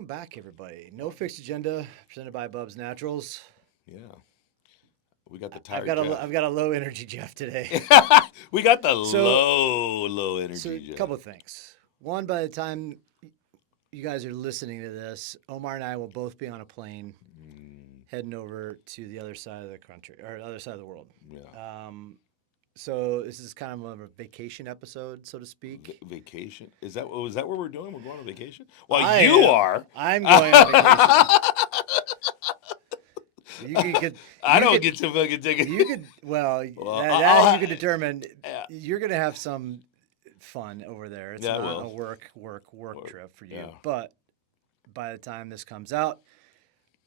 Welcome back, everybody. No Fixed Agenda, presented by Bub's Naturals. Yeah. We got the I've tired got Jeff. I've got a low energy Jeff today. We got the So, low so energy a Jeff. couple of things. One, by the time you guys are listening to this, Omar and I will both be on a plane heading over to the other side of the country or the other side of the world. Yeah. So this is kind of a vacation episode, so to speak. Vacation? Was that what we're doing? We're going on vacation? Well, I you am. are. I'm going on vacation. You could I you don't could get to fucking take it. you could well Well, that you could determine. yeah. You're gonna have some fun over there. It's Yeah, I not a will. work trip for you. Yeah. But by the time this comes out,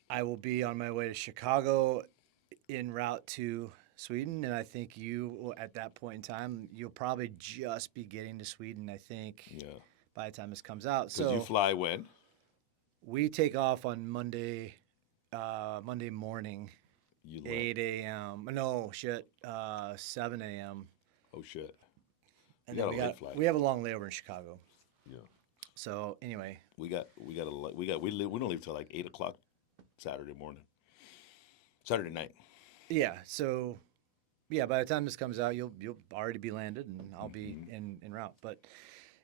I will be on my way to Chicago en route to Sweden, and I think at that point in time you'll probably just be getting to Sweden. I think Yeah. by the time this comes out. Because you So fly when? we take off on Monday morning. You 8 a.m. No, shit. 7 a.m. Oh, shit. And You then got a late flight. we have a long layover in Chicago. Yeah. So anyway, We don't leave till like 8 o'clock Saturday morning. Saturday night. yeah. So yeah, by the time this comes out, you'll already be landed, and I'll be en route. But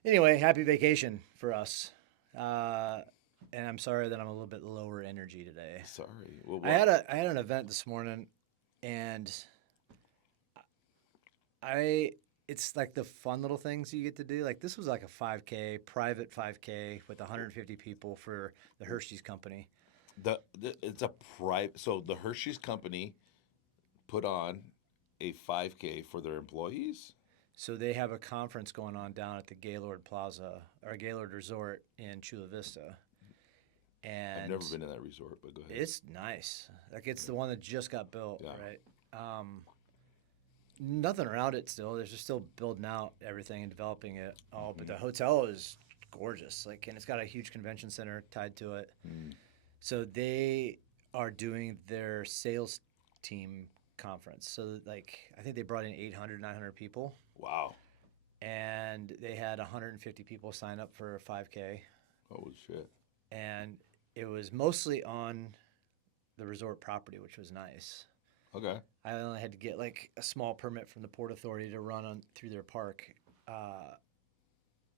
anyway, happy vacation for us. And I'm sorry that I'm a little bit lower energy today. Sorry. Well, I had an event this morning, and it's like the fun little things you get to do. Like this was like a 5K, private 5K with 150 people for the Hershey's company. It's a private. So the Hershey's company put on a 5K for their employees. So they have a conference going on down at the Gaylord Plaza or Gaylord Resort in Chula Vista. And I've never been in that resort, but go ahead. it's nice. Like it's the one that just got built, Yeah. right? Nothing around it still. They're just still building out everything and developing it all. But the hotel is gorgeous. Like, and it's got a huge convention center tied to it. So they are doing their sales team conference. So like, I think they brought in 800, 900 people. Wow. And they had 150 people sign up for a 5K. Oh shit. And it was mostly on the resort property, which was nice. Okay. I only had to get like a small permit from the Port Authority to run on through their park,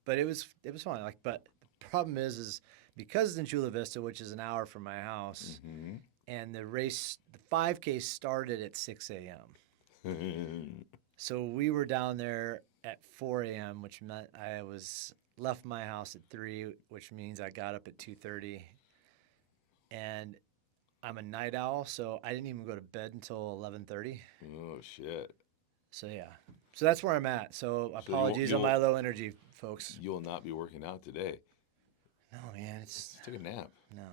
but it was fun. Like, but the problem is because it's in Chula Vista, which is an hour from my house, and the 5K started at 6 a.m. So we were down there at 4 a.m., which meant I left my house at 3, which means I got up at 2:30, and I'm a night owl, so I didn't even go to bed until 11:30. Oh shit. So yeah, so that's where I'm at. So apologies on my low energy, folks. You will not be working out today. No, man, it's Take a nap. no.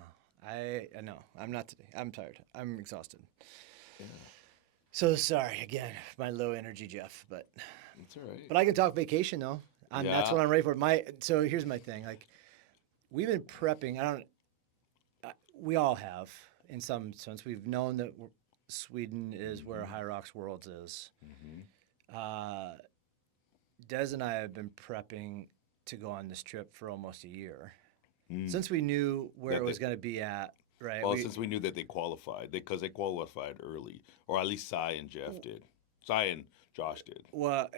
No, I'm not today. I'm tired. I'm exhausted. Yeah. So sorry again, my low energy, Jeff. But It's all right. but I can talk vacation though. That's Yeah. what I'm ready for. So here's my thing. Like we've been prepping. We all have. In some sense, we've known that Sweden is where Hyrox Worlds is. Des and I have been prepping to go on this trip for almost a year. Since we knew where it was going to be at, right? Well, since we knew that they qualified, because they qualified early, or at least Cy and Jeff did. Cy and Josh did. Well,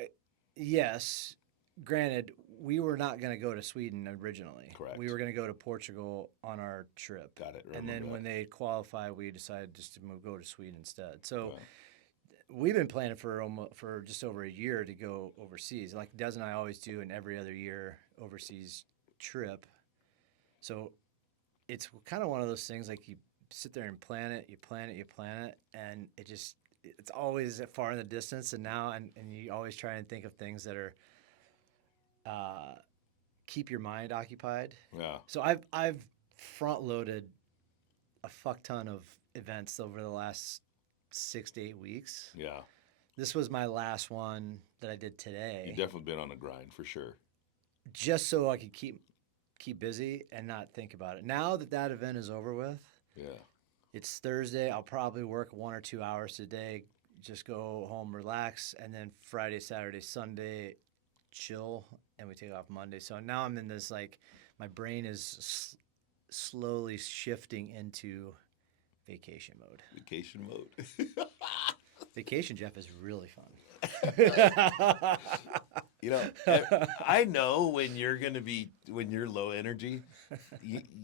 yes. Granted, we were not going to go to Sweden originally. Correct. We were going to go to Portugal on our trip. Got it. And then Remember when that. they qualified, we decided just to go to Sweden instead. So Yeah. we've been planning for just over a year to go overseas. Like Des and I always do in every other year overseas trip. So it's kind of one of those things like you sit there and plan it, and it's always far in the distance. And now, and you always try and think of things that are keep your mind occupied. Yeah. So I've front loaded a fuck ton of events over the last 6 to 8 weeks. Yeah. This was my last one that I did today. You've definitely been on a grind for sure. Just so I could keep busy and not think about it. Now that event is over with, Yeah. it's Thursday. I'll probably work 1 or 2 hours today, just go home, relax, and then Friday, Saturday, Sunday, chill, and we take off Monday. So now I'm in this like, my brain is slowly shifting into vacation mode. Vacation mode. Vacation, Jeff, is really fun. You know, I know when you're when you're low energy,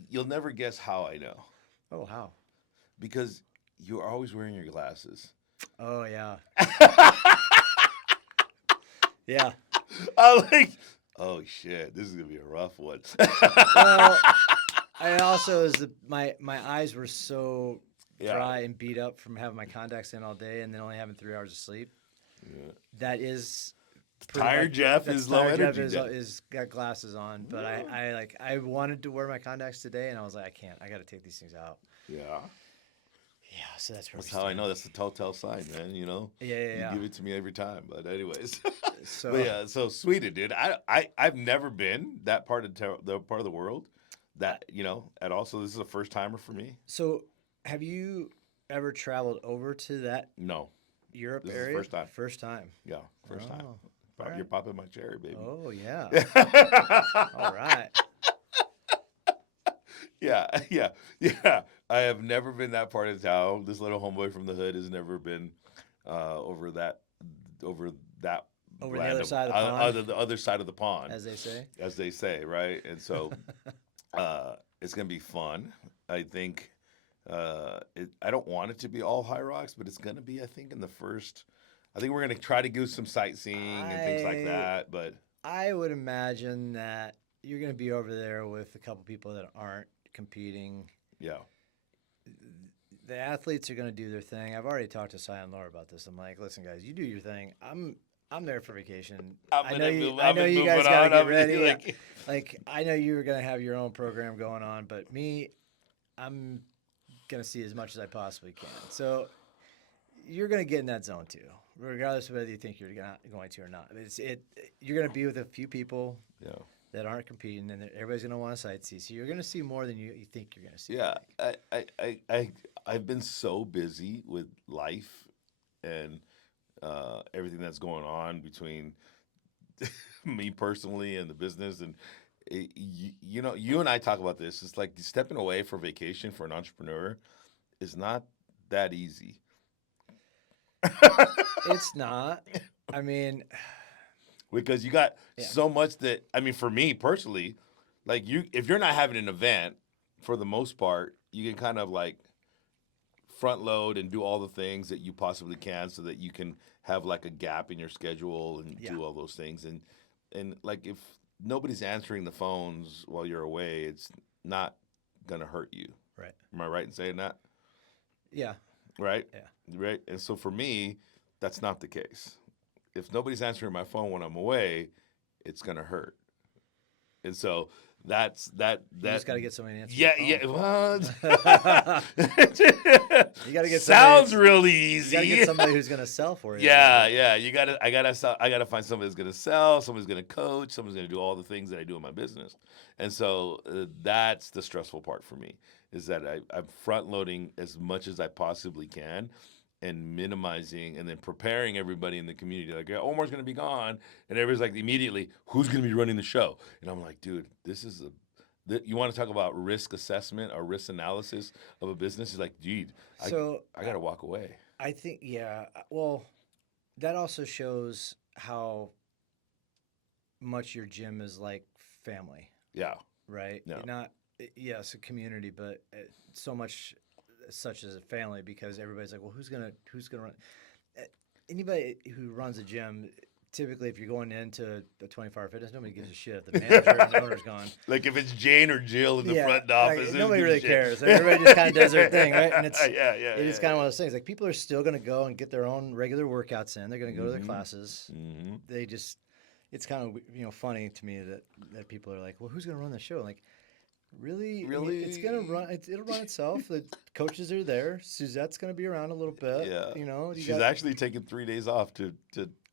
you'll never guess how I know. Oh, how? Because you're always wearing your glasses. Oh, yeah. Yeah. I'm like, oh shit, this is gonna be a rough one. Well, I also my eyes were so Yeah. dry and beat up from having my contacts in all day and then only having 3 hours of sleep. Yeah. That is pretty Tired much- Jeff that's is low tired energy. Jeff then. is got glasses on, but I wanted to wear my contacts today, and I was like, I can't. I got to take these things out. Yeah. Yeah, so that's where That's we how I stand. know. That's the telltale sign, man. You know. Yeah. You give it to me every time. But anyways. So But yeah, so Sweden, dude. I've never been that part of the part of the world that at all. So this is a first timer for me. So have you ever traveled over to that No. Europe This is the area? first time. First time. Yeah, first time. Oh, all You're right. popping my cherry, baby. Oh yeah. All right. Yeah. I have never been that part of town. This little homeboy from the hood has never been over that Over the land other side of the pond, the other side of the pond, as they say. right? And so it's gonna be fun. I think I don't want it to be all Hyrox, but it's gonna be. I think in the first. I think we're gonna try to do some sightseeing and things like that. But I would imagine that you're going to be over there with a couple people that aren't competing. yeah, The athletes are going to do their thing. I've already talked to Cy and Laura about this. I'm like, listen, guys, you do your thing. I'm there for vacation. I know you guys got to get ready. Like I know you're going to have your own program going on, but me, I'm going to see as much as I possibly can. So you're going to get in that zone too, regardless of whether you think you're going to or not. You're going to be with a few people yeah. that aren't competing, and everybody's going to want to sightsee. So you're going to see more than you think you're going to see. Yeah, I've been so busy with life and everything that's going on between me personally and the business, and you and I talk about this. It's like stepping away for vacation for an entrepreneur is not that easy. It's not. I mean, because you got so much that for me personally, like if you're not having an event, for the most part, you can kind of like front load and do all the things that you possibly can so that you can have like a gap in your schedule and do all those things. And like if nobody's answering the phones while you're away, it's not gonna hurt you. right. Am I right in saying that? Yeah. Right? Yeah. Right. And so for me, that's not the case. If nobody's answering my phone when I'm away, it's gonna hurt. And so that's that. You just got to get somebody to answer. Yeah, your yeah. phone. You got to get Sounds somebody, really You easy. got to get somebody who's going to sell for you. Yeah. I gotta find somebody who's gonna sell, somebody's gonna coach, someone's gonna do all the things that I do in my business. And so that's the stressful part for me, is that I'm front loading as much as I possibly can, and minimizing and then preparing everybody in the community. Like, yeah, Omar's gonna be gone, and everybody's like immediately, who's gonna be running the show? And I'm like, dude, you want to talk about risk assessment or risk analysis of a business? It's like, dude, So I gotta walk away. I think, well, that also shows how much your gym is like family, Yeah. right? Yeah. Not, yes, a community, but so much such as a family, because everybody's like, well, who's gonna run? Anybody who runs a gym, typically, if you're going into the 24-hour fitness, nobody gives a shit if the manager and the owner's gone. Like if it's Jane or Jill in the front office, who nobody gives a really shit? cares. Everybody just kind of does their thing, right? And it's it's kind of one of those things. Like people are still going to go and get their own regular workouts in. They're going to go to their Mhm. classes. Mm-hmm. They just, it's kind of funny to me that people are like, well, who's going to run the show? Like, really? I mean, it's going to run. It'll run itself. The coaches are there. Suzette's going to be around a little bit. Yeah. She's She's actually taking 3 days off to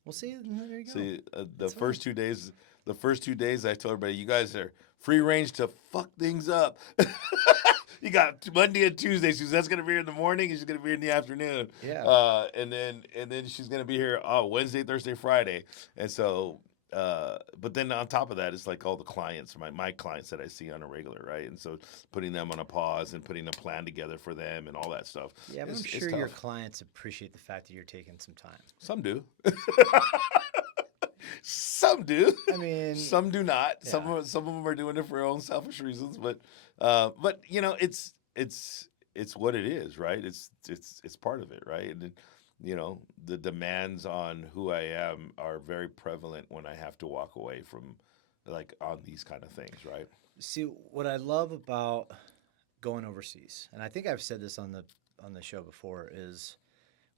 We'll see. There you go. see the That's first 2 days. The first 2 days, I told everybody, you guys are free range to fuck things up. You got Monday and Tuesday. Suzette's gonna be here in the morning, and she's gonna be here in the afternoon. Yeah. And then she's gonna be here Wednesday, Thursday, Friday. And so but then on top of that, it's like all the clients, my clients that I see on a regular, right? And so putting them on a pause and putting a plan together for them and all that stuff. Yeah, but I'm is sure your tough. clients appreciate the fact that you're taking some time. Some do. Some do. I mean, Some do not. yeah. Some of them are doing it for their own selfish reasons. But you know, it's what it is, right? It's part of it, right? And you know, the demands on who I am are very prevalent when I have to walk away from, like, on these kind of things, right? See, what I love about going overseas, and I think I've said this on the show before, is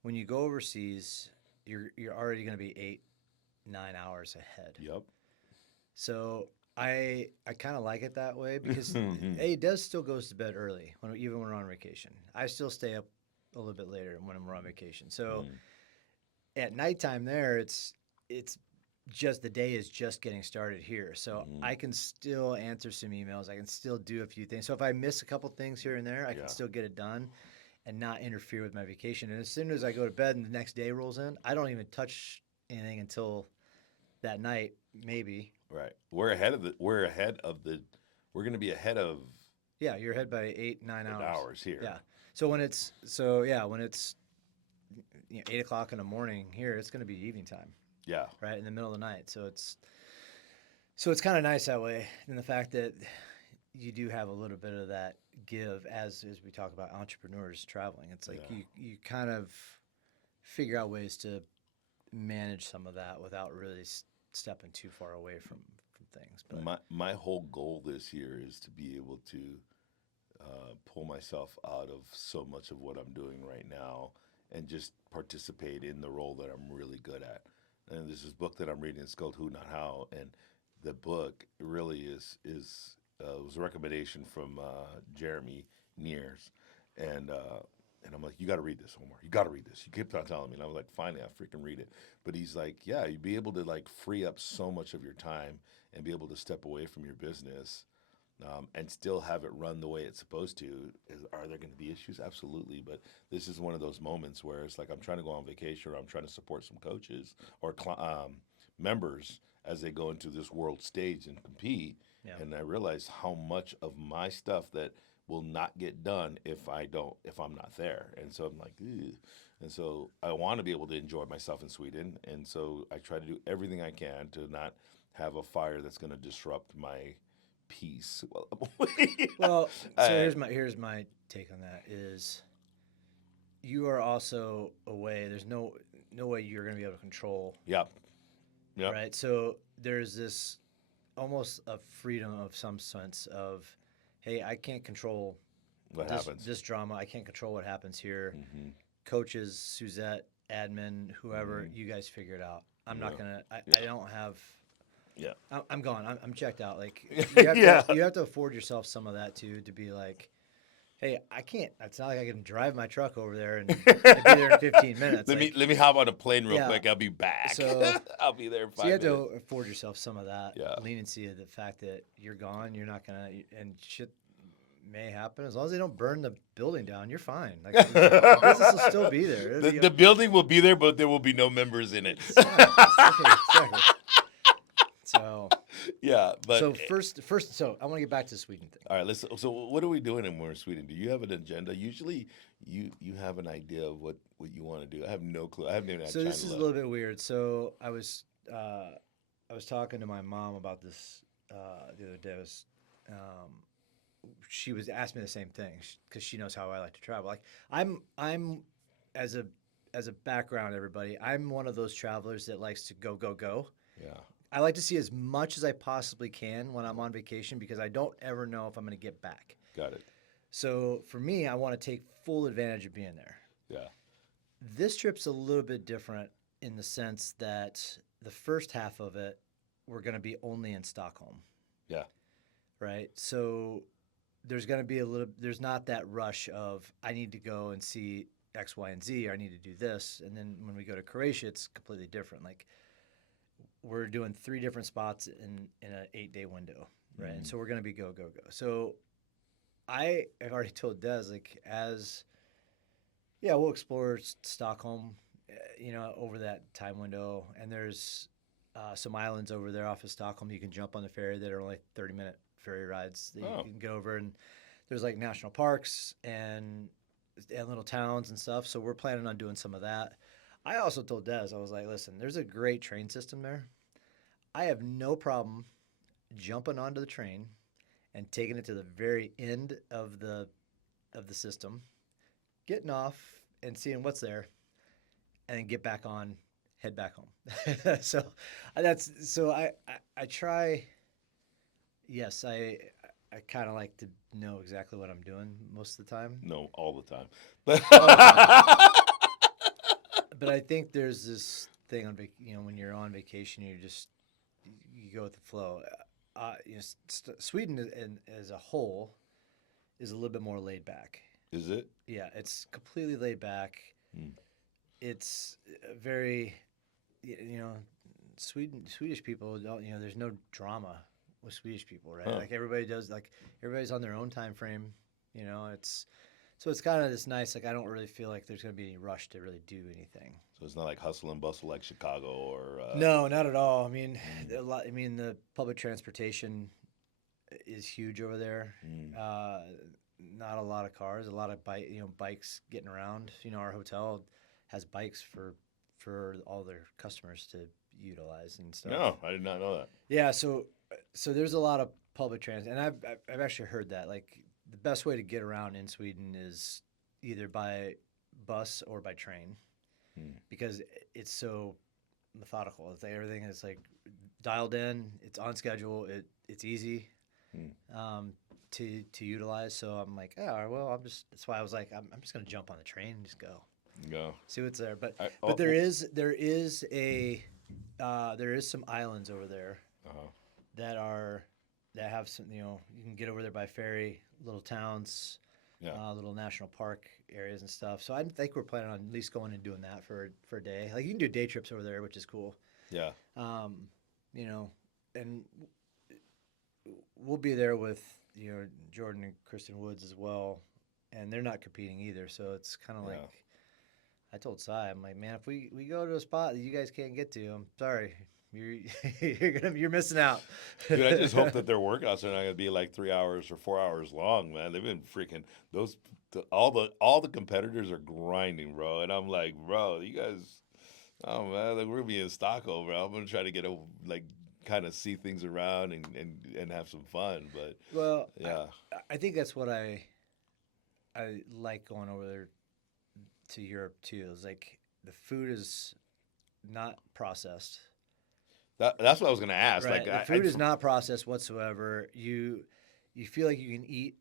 when you go overseas, you're already going to be 8, 9 hours ahead. Yep. So I kind of like it that way because it does still goes to bed early even when we're on vacation. I still stay up a little bit later when we're on vacation. So at nighttime there, it's just the day is just getting started here. So I can still answer some emails. I can still do a few things. So if I miss a couple things here and there, I can still get it done and not interfere with my vacation. And as soon as I go to bed and the next day rolls in, I don't even touch anything until that night, maybe. Right. We're going to be ahead of Yeah, you're ahead by 8, 9 hours. hours here. Yeah. So when it's 8 o'clock in the morning here, it's going to be evening time. Yeah. Right in the middle of the night. So it's kind of nice that way. And the fact that you do have a little bit of that give as we talk about entrepreneurs traveling. It's like you kind of figure out ways to manage some of that without really stepping too far away from things. But My whole goal this year is to be able to pull myself out of so much of what I'm doing right now and just participate in the role that I'm really good at. And there's this book that I'm reading. It's called Who Not How, and the book really was a recommendation from Jeremy Nears, and I'm like, you got to read this, Omar. You got to read this. He kept on telling me, and I was like, finally, I freaking read it. But he's like, yeah, you'd be able to like free up so much of your time and be able to step away from your business. And still have it run the way it's supposed to. Are there going to be issues? Absolutely. But this is one of those moments where it's like I'm trying to go on vacation or I'm trying to support some coaches or members as they go into this world stage and compete. yeah. And I realize how much of my stuff that will not get done if I'm not there. And so I'm like, ew. And so I want to be able to enjoy myself in Sweden. And so I try to do everything I can to not have a fire that's going to disrupt my peace. Well, so here's my take on that is you are also away. There's no way you're going to be able to control. Yep. Right. So there's this almost a freedom of some sense of, hey, I can't control what happens. This drama. I can't control what happens here. Mm-hmm. Coaches, Suzette, admin, whoever, you guys figure it out. I'm not gonna. I don't have. Yeah. I'm gone. I'm checked out. Like you have to afford yourself some of that too, to be like, hey, I can't. It's not like I can drive my truck over there and be there in 15 minutes. Let me hop on a plane real quick. I'll be back. So I'll be there in 5 so you have minutes. to afford yourself some of that leniency of the fact that you're gone. You're not gonna, and shit may happen. As long as they don't burn the building down, you're fine. Like the business will still be there. The building will be there, but there will be no members in it. Exactly. So yeah, but so first, so I want to get back to the Sweden thing. All right, so what are we doing when we're in Sweden? Do you have an agenda? Usually, you have an idea of what you want to do. I have no clue. I haven't even had So time this to is look. a little bit weird. So I was talking to my mom about this the other day. She was asking me the same thing because she knows how I like to travel. Like I'm as a background, everybody. I'm one of those travelers that likes to go. Yeah. I like to see as much as I possibly can when I'm on vacation because I don't ever know if I'm going to get back. Got it. So for me, I want to take full advantage of being there. Yeah. This trip's a little bit different in the sense that the first half of it, we're going to be only in Stockholm. Yeah. Right? So there's going to be there's not that rush of I need to go and see X, Y, and Z, or I need to do this. And then when we go to Croatia, it's completely different. Like we're doing 3 different spots in an 8-day window, right? And so we're going to be go. So I have already told Des, like, we'll explore Stockholm, over that time window. And there's some islands over there off of Stockholm. You can jump on the ferry that are only 30-minute ferry rides that you can go over, and there's like national parks and little towns and stuff. So we're planning on doing some of that. I also told Des, I was like, listen, there's a great train system there. I have no problem jumping onto the train and taking it to the very end of the system, getting off and seeing what's there, and then get back on, head back home. So I try. Yes, I kind of like to know exactly what I'm doing most of the time. No, all the time. All the time. But I think there's this thing on when you're on vacation, you go with the flow. Sweden as a whole is a little bit more laid back. Is it? Yeah, it's completely laid back. It's very, Swedish people don't, there's no drama with Swedish people, right? Like everybody's on their own time frame. It's kind of this nice. Like I don't really feel like there's going to be any rush to really do anything. So it's not like hustle and bustle like Chicago or. No, not at all. I mean, the public transportation is huge over there. Not a lot of cars, a lot of bikes getting around. Our hotel has bikes for all their customers to utilize and stuff. No, I did not know that. Yeah, so there's a lot of public transit, and I've actually heard that like the best way to get around in Sweden is either by bus or by train, because it's so methodical. It's like everything is like dialed in. It's on schedule. It's easy to utilize. So I'm like, oh well, that's why I was like, I'm just gonna jump on the train and just go. See what's there. But there is some islands over there that have some, you can get over there by ferry, little towns, little national park areas and stuff. So I think we're planning on at least going and doing that for a day. Like you can do day trips over there, which is cool. Yeah. And we'll be there with, Jordan and Kristen Woods as well, and they're not competing either. So it's kind of like, I told Cy, I'm like, man, if we go to a spot that you guys can't get to, I'm sorry. You're missing out. Dude, I just hope that their workouts are not going to be like 3 hours or 4 hours long, man. They've been freaking all the competitors are grinding, bro. And I'm like, bro, you guys, oh man, like, we're gonna be in Stockholm, bro. I'm gonna try to get kind of see things around and have some fun. But well, yeah, I think that's what I like going over there to Europe too. Is like the food is not processed. That's what I was gonna ask. Right. Like the food is not processed whatsoever. You feel like you can eat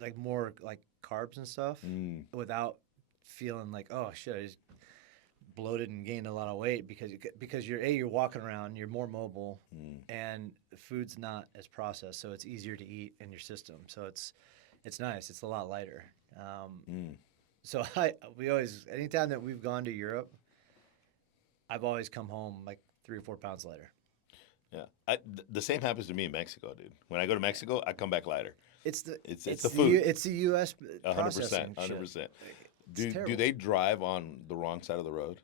like more like carbs and stuff without feeling like, oh shit, I just bloated and gained a lot of weight because you're walking around, you're more mobile, and the food's not as processed, so it's easier to eat in your system. So it's nice. It's a lot lighter. So anytime that we've gone to Europe, I've always come home like 3 or 4 pounds lighter. Yeah, the same happens to me in Mexico, dude. When I go to Mexico, I come back lighter. It's the food. It's the U.S. 100%. 100%. Do they drive on the wrong side of the road?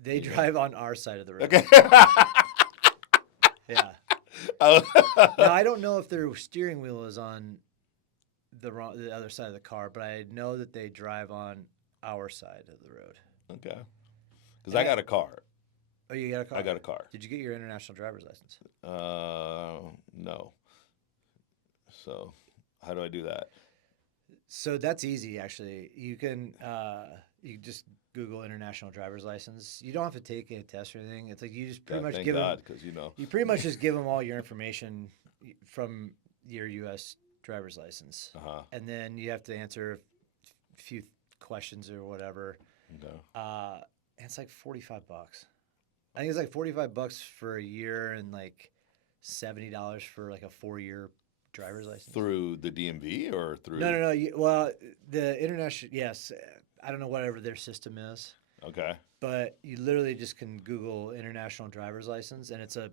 They drive on our side of the road. Okay. Yeah. Now I don't know if their steering wheel is on the other side of the car, but I know that they drive on our side of the road. Okay. Because I got a car. Oh, you got a car? I got a car. Did you get your international driver's license? No. So, how do I do that? So that's easy, actually. You can just Google international driver's license. You don't have to take a test or anything. It's like you just pretty much thank give God, them. because You pretty much just give them all your information from your U.S. driver's license, and then you have to answer a few questions or whatever. Okay. And it's like $45. I think it's like $45 for a year and like $70 for like a 4-year driver's license. Through the DMV or through? No. Well, the international, yes. I don't know whatever their system is. Okay. But you literally just can Google international driver's license, and it's a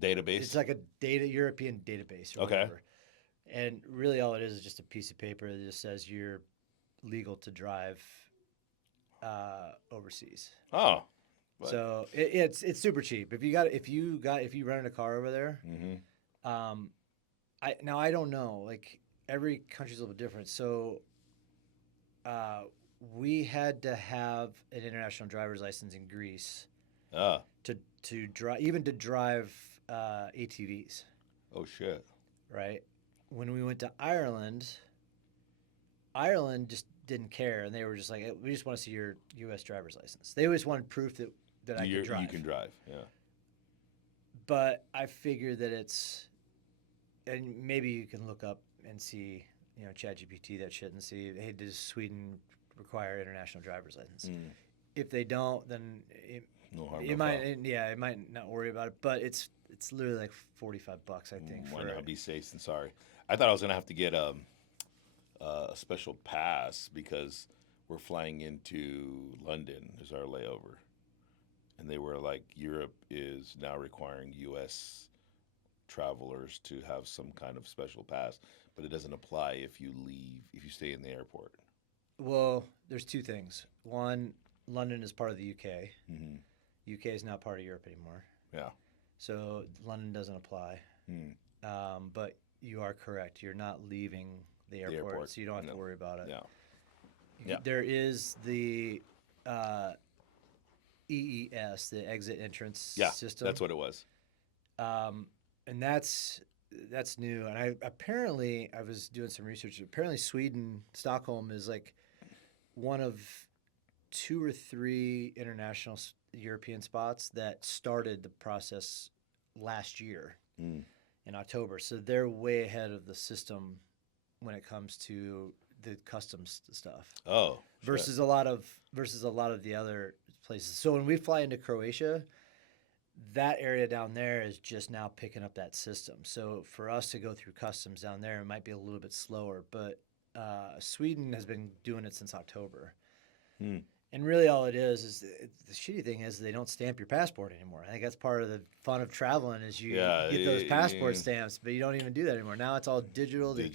database. It's like a European database. Or whatever. And really, all it is just a piece of paper that just says you're legal to drive overseas. Oh. But, So it's super cheap. If you rented a car over there, I don't know. Like every country's a little different. So we had to have an international driver's license in Greece ah, to drive ATVs, oh shit. right? When we went to Ireland just didn't care, and they were just like, "We just want to see your U.S. driver's license." They always wanted proof that I could drive. You can drive, yeah. But I figure that and maybe you can look up and see, ChatGPT that shit and see, hey, does Sweden require international driver's license? If they don't, then No harm, it no might, foul. it might not worry about it. But it's literally like $45, I think. Why for not be safe and sorry? I thought I was gonna have to get a special pass because we're flying into London as our layover, and they were like, Europe is now requiring U.S. travelers to have some kind of special pass, but it doesn't apply if you stay in the airport. Well, there's two things. One, London is part of the UK. Mm-hmm. UK is not part of Europe anymore. Yeah. So London doesn't apply. But you are correct. You're not leaving the airport, so you don't have to worry about it. Yeah. Yeah. There is the EES, the exit entrance system. That's what it was. And that's new. And I was doing some research. Apparently, Sweden, Stockholm is like one of 2 or 3 international European spots that started the process last year in October. So they're way ahead of the system when it comes to the customs stuff. Oh, versus a lot of the other places. So when we fly into Croatia, that area down there is just now picking up that system. So for us to go through customs down there, it might be a little bit slower. But Sweden has been doing it since October. And really all it is the shitty thing is they don't stamp your passport anymore. I think that's part of the fun of traveling is you get those passport stamps, but you don't even do that anymore. Now it's all digital. They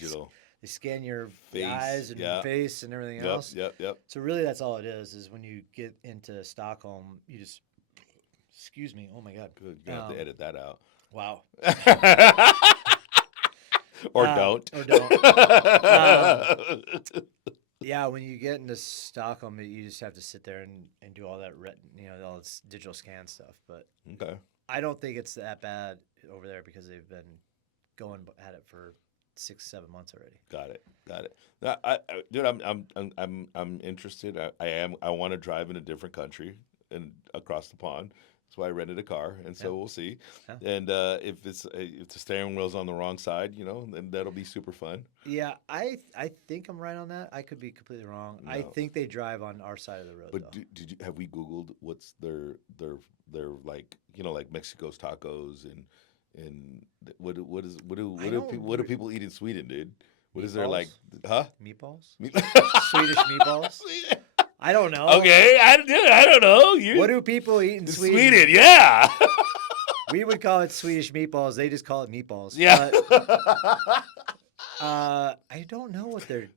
scan your eyes and face and everything else. Yep. So really that's all it is when you get into Stockholm, you just, excuse me, oh my God. Good, you have to edit that out. Wow. Or don't. Yeah, when you get into Stockholm, you just have to sit there and do all that, all this digital scan stuff. But okay, I don't think it's that bad over there because they've been going at it for 6-7 months already. Got it. Dude, I'm interested. I want to drive in a different country and across the pond. That's why I rented a car, and so we'll see. Yeah. And if the steering wheel's on the wrong side, then that'll be super fun. Yeah, I think I'm right on that. I could be completely wrong. No. I think they drive on our side of the road. But have we Googled what's their like like Mexico's tacos and what do people eat in Sweden, dude? What meatballs? Is there like? Huh? Meatballs? Swedish meatballs? I don't know. Okay, I don't know. What do people eat in Sweden? Sweden, yeah. We would call it Swedish meatballs. They just call it meatballs. Yeah. But, I don't know what their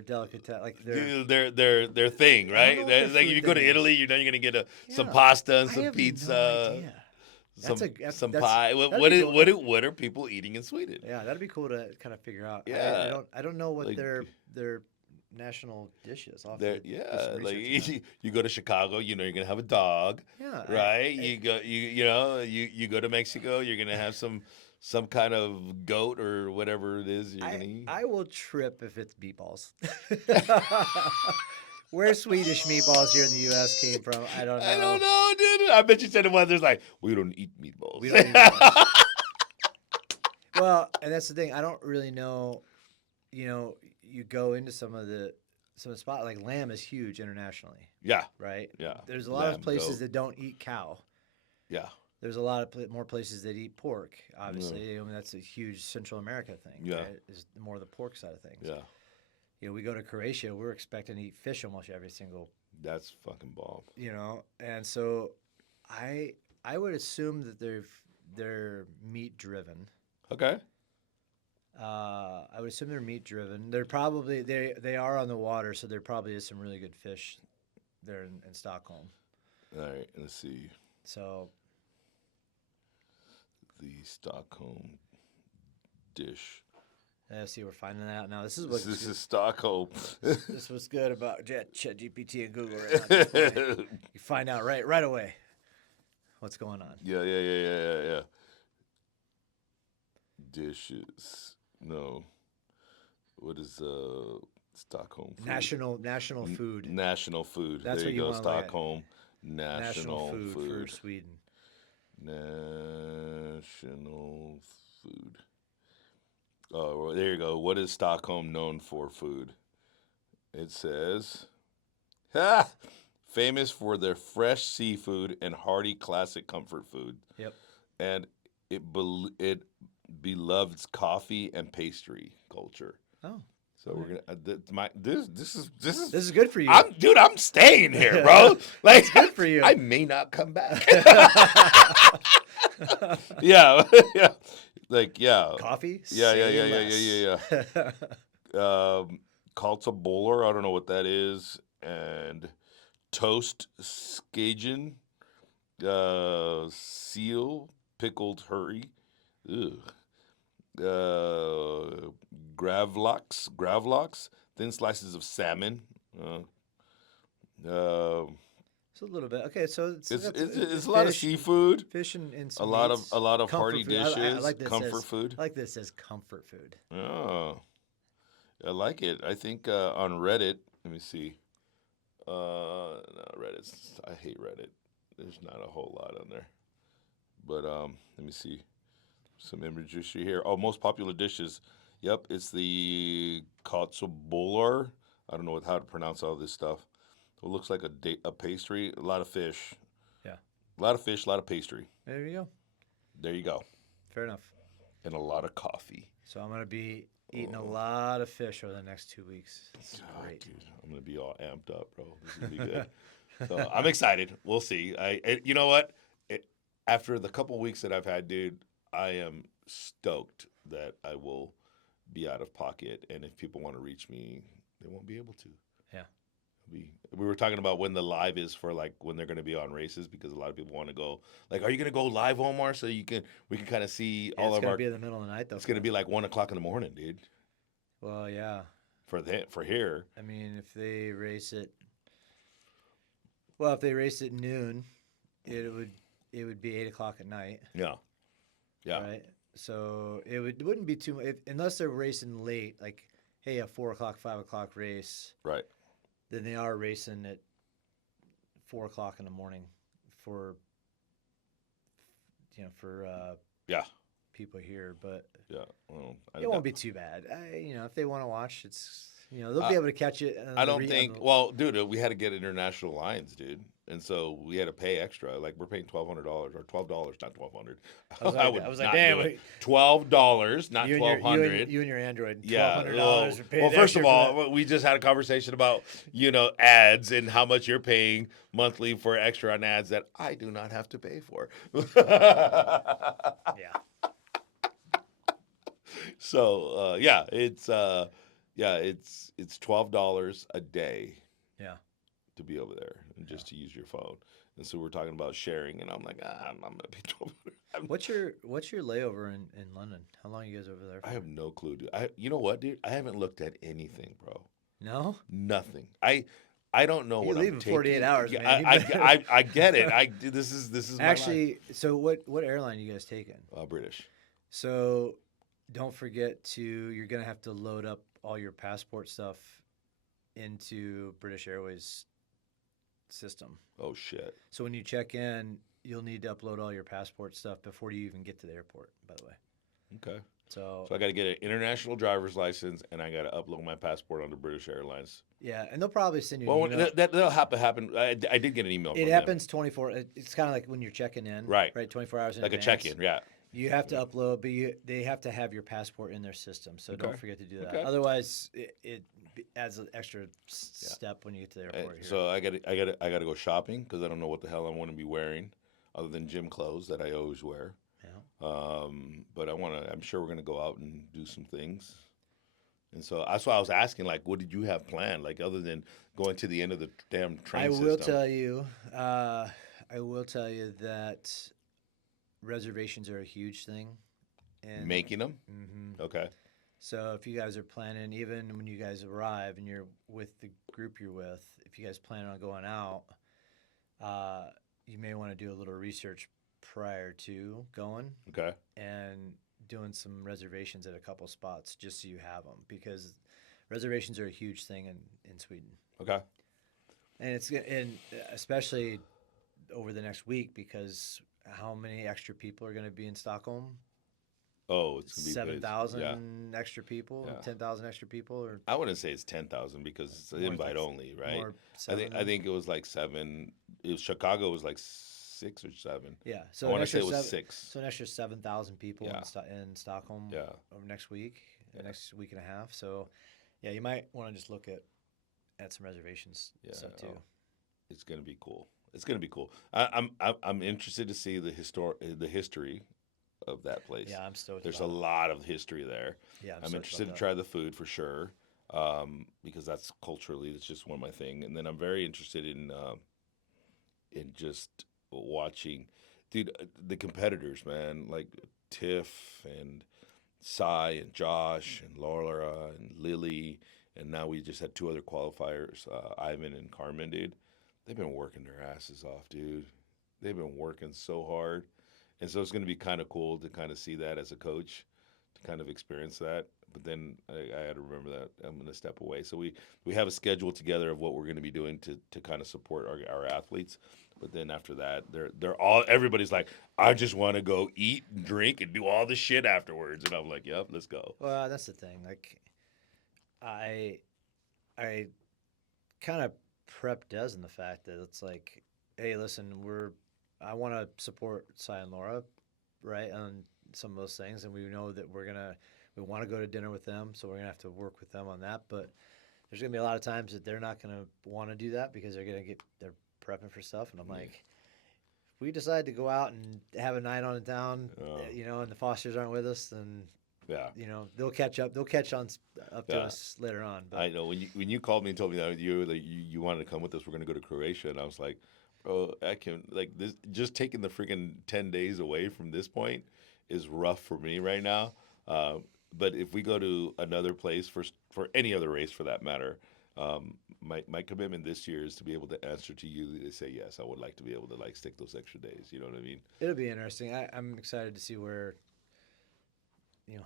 delicatessen like their thing, right? Like if you go to Italy, you're gonna get some pasta and some pizza. No idea. Some pie. What are people eating in Sweden? Yeah, that'd be cool to kind of figure out. Yeah. I don't know what their national dishes. You go to Chicago, you're gonna have a dog. Yeah. Right. You go to Mexico, you're gonna have some kind of goat or whatever it is you're gonna eat. I will trip if it's meatballs. Where Swedish meatballs here in the U.S. came from, I don't know. I don't know, dude. I bet you said the one there's like, we don't eat meatballs. We don't eat meatballs. Well, and that's the thing. I don't really know. You go into some of the spots, like lamb is huge internationally. Yeah. Right? Yeah. There's a lot of places that don't eat cow. Yeah. There's a lot of more places that eat pork, obviously. Yeah. I mean, that's a huge Central America thing. Yeah. Right? Is more the pork side of things. Yeah. We go to Croatia, we're expecting to eat fish almost every single. That's fucking bomb. And so I would assume that they're meat driven. Okay. I would assume they're meat driven. They're probably they are on the water, so there probably is some really good fish there in Stockholm. All right, let's see. So The Stockholm dish. let's see, we're finding that out now. This is This what's is Stockholm. this was good about ChatGPT and Google right now. At this point. You find out right away what's going on. Yeah. Dishes. No. What is Stockholm food? National food. National food. That's there what you you go. wanna look at. Stockholm. National food food. for Sweden. National food. Oh, well, there you go. What is Stockholm known for food? It says, famous for their fresh seafood and hearty classic comfort food. Yep. And it beloves coffee and pastry culture. Oh. So we're gonna this is good for you. I'm staying here, bro. Like it's good for you. I may not come back. yeah. Like Coffee. Yeah. Kalta bowler, I don't know what that is, and toast skagen, seal pickled hurry, gravlax, thin slices of salmon. It's a little bit okay. So it's a lot of seafood, fish and some a lot of hearty food. dishes, I like this comfort food. I like this as comfort food. Oh, I like it. I think on Reddit, let me see. No, Reddit. I hate Reddit. There's not a whole lot on there, but let me see some images here. Oh, most popular dishes. Yep, it's the katsubolar. I don't know how to pronounce all this stuff. It looks like a pastry, a lot of fish. Yeah. A lot of fish, a lot of pastry. There you go. There you go. Fair enough. And a lot of coffee. So I'm going to be eating a lot of fish over the next 2 weeks. It's great. Dude, I'm going to be all amped up, bro. This is going to be good. So I'm excited. We'll see. You know what? After the couple weeks that I've had, dude, I am stoked that I will be out of pocket. And if people want to reach me, they won't be able to. Yeah. We were talking about when the live is for like when they're going to be on races because a lot of people want to go like, are you going to go live, Omar? So we can kind of see all of our. It's going to be in the middle of the night though. It's going to be like 1 o'clock in the morning, dude. Well, yeah. For here. I mean, if they race it noon, it would be 8 o'clock at night. Yeah. Yeah. Right. So it wouldn't be too much unless they're racing late, like hey, a 4 o'clock, 5 o'clock race. Right. Then they are racing at 4 o'clock in the morning for people here, but well, it won't be too bad. If they want to watch, it's they'll be able to catch it. I don't think. Well, dude, we had to get international lines, dude, and so we had to pay extra. Like we're paying $1,200 or $12, not $1,200. I was like, damn, $12, not $1,200. You and your Android, $1,200. Well, first of all, we just had a conversation about ads and how much you're paying monthly for extra on ads that I do not have to pay for. Yeah. So it's $12 a day. Yeah. To be over there and just to use your phone, and so we're talking about sharing, and I'm like, I'm gonna pay $12. What's your layover in London? How long are you guys over there for? I have no clue, dude. You know what, dude? I haven't looked at anything, bro. No. Nothing. I don't know what I'm taking. 48 hours, man. I get it. This is actually. My life. So what airline are you guys taking? British. So don't forget you're gonna have to load up all your passport stuff into British Airways system. Oh shit. So when you check in, you'll need to upload all your passport stuff before you even get to the airport, by the way. Okay. So I got to get an international driver's license, and I got to upload my passport onto British Airlines. Yeah, and they'll probably send you. Well, that'll happen. I did get an email. It happens 24. It's kind of like when you're checking in. Right. 24 hours in like advance. A check-in. Yeah. You have to upload, but they have to have your passport in their system. So don't forget to do that. Okay. Otherwise, it adds an extra step when you get to the airport. Here. So I got to go shopping because I don't know what the hell I want to be wearing, other than gym clothes that I always wear. Yeah. But I'm sure we're gonna go out and do some things. And so that's why I was asking, like, what did you have planned, like, other than going to the end of the damn train I will system? tell you, I will tell you that reservations are a huge thing, and Making them? hmm Okay. so if you guys are planning, even when you guys arrive and you're with the group you're with, if you guys plan on going out, uh, you may want to do a little research prior to going Okay. and doing some reservations at a couple spots just so you have them because reservations are a huge thing in Sweden, Okay. and especially over the next week because how many extra people are going to be in Stockholm? Oh, it's gonna be Seven big. Yeah. thousand extra people, Yeah. 10,000 extra people, or I wouldn't say it's 10,000 because it's an more like invite only, right? more I seven think I than think it was like 7. It was Chicago was like 6 or 7. yeah. I So an want to say extra it was seven, 6. so an extra 7,000 people Yeah. In Stockholm Yeah. over next week, the Yeah. next week and a half. So yeah, you might want to just look at some reservations Yeah. stuff too. Oh, it's gonna be cool. It's gonna be cool. I'm interested to see the history of that place. Yeah, I'm stoked There's a about it. lot of history there. Yeah, I'm I'm stoked interested about to that. try the food for sure, because that's culturally it's just one of my thing. And then I'm very interested in just watching, dude, the competitors, man, like Tiff and Cy and Josh and Laura and Lily, and now we just had 2 other qualifiers, Ivan and Carmen, dude. They've been working their asses off, dude. They've been working so hard. And so it's going to be kind of cool to kind of see that as a coach, to kind of experience that. But then I had to remember that I'm going to step away. So we have a schedule together of what we're going to be doing to kind of support our athletes. But then after that, they're all everybody's like, I just want to go eat and drink and do all the shit afterwards. And I'm like, yep, let's go. Well, that's the thing. Like I I kind of prep Des in the fact that it's like, hey, listen, I want to support Cy and Laura, right, on some of those things, and we know that we want to go to dinner with them, so we're gonna have to work with them on that. But there's gonna be a lot of times that they're not gonna want to do that because they're prepping for stuff, and I'm Yeah. like, if we decide to go out and have a night on in town, Uh, and the Fosters aren't with us, then yeah. they'll catch up. They'll catch on up to Yeah. us later on. But I know when you called me and told me that you wanted to come with us, we're gonna go to Croatia, and I was like, bro, I can like this. Just taking the freaking 10 days away from this point is rough for me right now. Uh, but if we go to another place for any other race for that matter, my commitment this year is to be able to answer to you to say yes. I would like to be able to like stick those extra days. You know what I mean? it'll be interesting. I'm excited to see where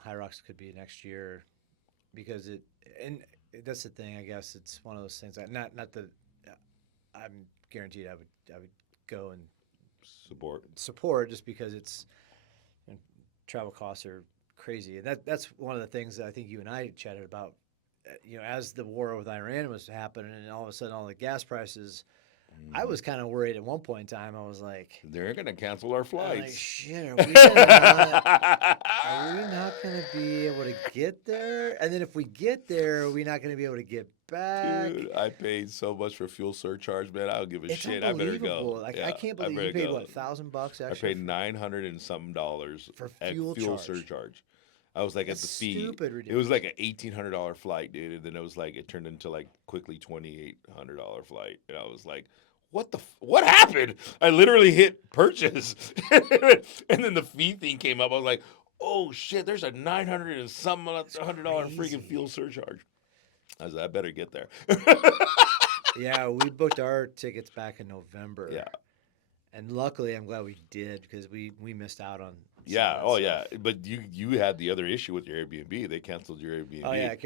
Hyrox could be next year because and that's the thing. I guess it's one of those things. Not that I'm guaranteed I would go and Support. support just because it's travel costs are crazy, and that's one of the things that I think you and I chatted about. As the war with Iran was happening, and all of a sudden all the gas prices. I was kind of worried at one point in time. I was like, They're gonna cancel our flights. shit, are we not gonna be able to get there? And then if we get there, are we not gonna be able to get back? Dude, I paid so much for fuel surcharge, man. I don't give a It's shit. I better unbelievable. go. Like I Yeah, can't I believe you better paid go. what $1,000 I extra paid 900 and some dollars for at fuel fuel charge. surcharge. I was like at That's the fee. stupid It was like ridiculous. an $1,800 flight, dude, and then it was like it turned into like quickly $2,800 flight, and I was like, what happened? I literally hit purchase, and then the fee thing came up. I was like, oh shit, there's a 900 and some It's $100 freaking crazy. fuel surcharge. I was like, I better get there. Yeah, we booked our tickets back in November, Yeah. and luckily, I'm glad we did because we missed out on some of Yeah. that Oh, stuff. yeah. But you had the other issue with your Airbnb. They canceled your Oh Airbnb. yeah, they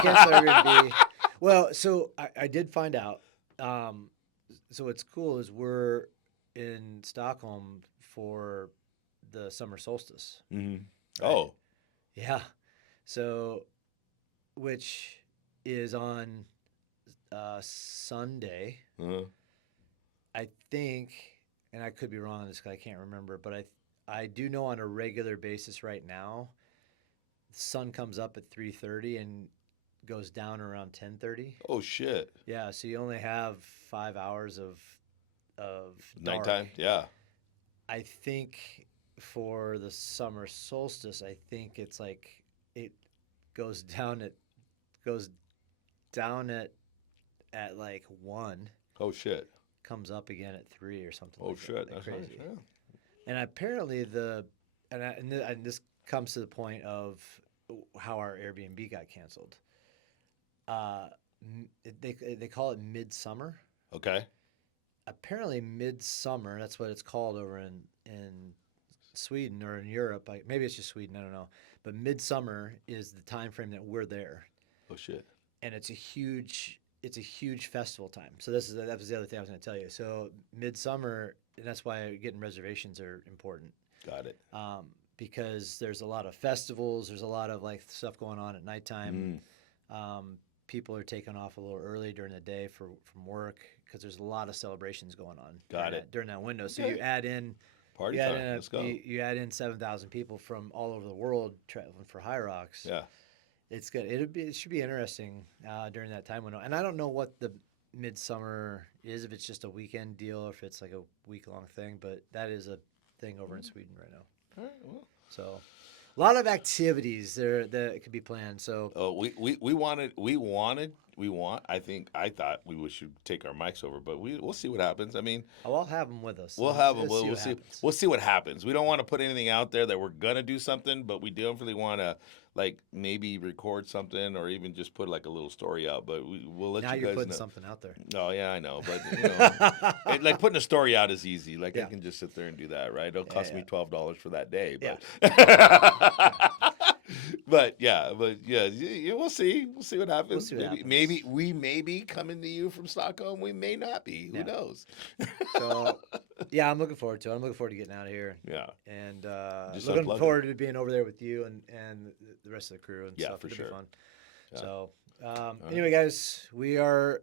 canceled our Yeah. Airbnb. Well, so I did find out. Um, so what's cool is we're in Stockholm for the summer solstice, hmm right? Oh. Yeah. So which is on Sunday, Uh, I think, and I could be wrong on this because I can't remember, but I do know on a regular basis right now, the sun comes up at 3:30 and goes down around 10:30. oh shit. Yeah, so you only have 5 hours of dark. Nighttime. Yeah. I think for the summer solstice, I think it's like it goes down at like 1, Oh shit. comes up again at 3 or something. Oh like shit. that, That's crazy. nice. Yeah. And apparently and this comes to the point of how our Airbnb got canceled. They call it Midsummer. Okay. Apparently, Midsummer, that's what it's called over in Sweden or in Europe. Maybe it's just Sweden, I don't know. But Midsummer is the time frame that we're there, Oh shit. and it's a huge festival time. So that was the other thing I was going to tell you. So Midsummer, and that's why getting reservations are important. Got it. Because there's a lot of festivals, there's a lot of like stuff going on at nighttime. People are taking off a little early during the day from work because there's a lot of celebrations going on. Got it. During that window. So Okay. you add in Party time. Let's go. You add in 7,000 people from all over the world traveling for Hyrox. Yeah. It's good. It should be interesting during that time window. And I don't know what the Midsummer is, if it's just a weekend deal or if it's like a week-long thing, but that is a thing over in Sweden right now. All right. Well. So a lot of activities there that could be planned. So I thought we should take our mics over, but we'll see what happens. I mean, I'll have them with us. we'll have them. We'll see. We'll see what happens. We don't want to put anything out there that we're gonna do something, but we definitely want to like maybe record something or even just put like a little story out. But we'll let Now you you're guys putting know. something out there. Oh yeah, I know, but you know, like putting a story out is easy. Like Yeah. I can just sit there and do that, right? It'll Yeah, cost me $12 for that day, but but we'll see. We'll see what happens. see what happens. Maybe we may be coming to you from Stockholm. We may not be. Who Yeah. knows? So yeah, I'm looking forward to it. I'm looking forward to getting out of here. Yeah. And Just looking unplug it. forward to being over there with you and the rest of the crew and Yeah, stuff. for It'll sure. be fun. Yeah. So right. anyway, guys, we are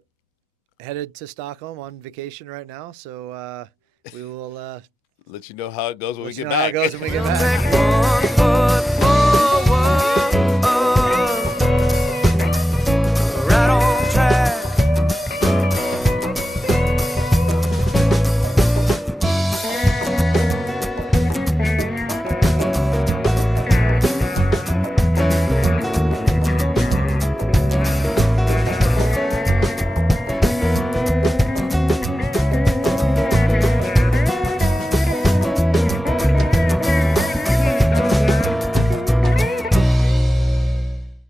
headed to Stockholm on vacation right now. So we will Let you know how it goes when we let you get know how back. it goes when we get We'll back. take one foot